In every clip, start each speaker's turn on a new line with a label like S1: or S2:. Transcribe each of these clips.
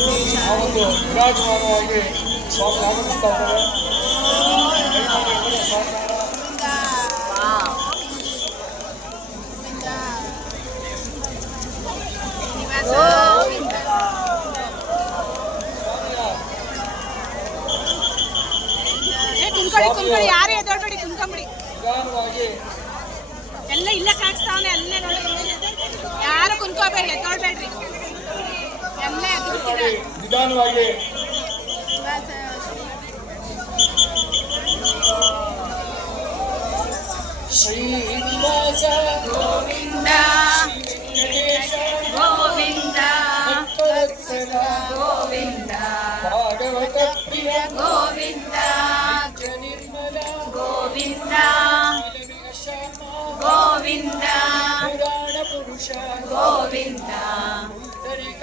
S1: ಆ ಒಂದು ವಿರಾಜಮಾನವಾಗಿ ಸ್ವಾಮಿ ಆಗಮಿಸ್ತಾ ಇದ್ದಾರೆ
S2: ಯಾರು ಎದೊಳ್ಬೇಡಿ ಕುಂತ್ಕೊಂಬಿಡಿ. ಎಲ್ಲ ಇಲ್ಲ ಕಾಣಿಸ್ತಾವನೆ ಅಲ್ಲೇ ನೋಡಿ ಯಾರು ಕುಂಕೋಬೇಡಿ ಎದ್ದೊಳ್ಬೇಡ್ರಿ. ಎಲ್ಲ ಎದ್ದು ಮಾಡಿ
S1: ನಿಧಾನವಾಗಿ ಶ್ರೀನಿವಾಸ
S3: ಗೋವಿಂದ
S1: ವೆಂಕಟೇಶ
S3: ಗೋವಿಂದ
S1: ಭಕ್ತವತ್ಸಲ
S3: ಗೋವಿಂದ
S1: ಭಾಗವತ ಪ್ರಿಯ
S3: ಗೋವಿಂದ
S1: ನಿರ್ಮಲ
S3: ಗೋವಿಂದ
S1: ಶ್ಯಾಮ
S3: ಗೋವಿಂದ
S1: ಪುರಾಣ ಪುರುಷ
S3: ಗೋವಿಂದ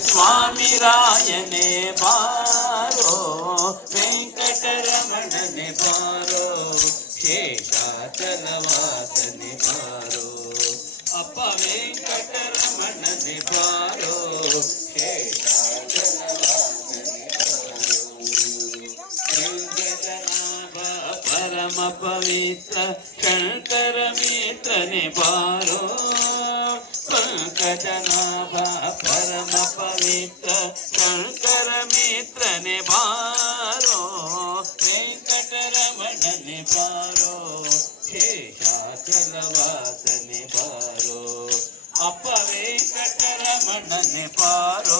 S4: స్వామి రాయనే బారో వెంకటరమణనే బారో శేషాచలవాసనే బారో అప్ప వెంకటరమణనే బారో శేషాచలవాసనే బారో పరమ పవిత్ర శంకర మిత్రనే బారో गजनाभ परम पवित्र शंकर मित्र ने बारो वेंकट रमण ने बारो हे शाकलवास ने बारो अप वेंकट रमण ने बारो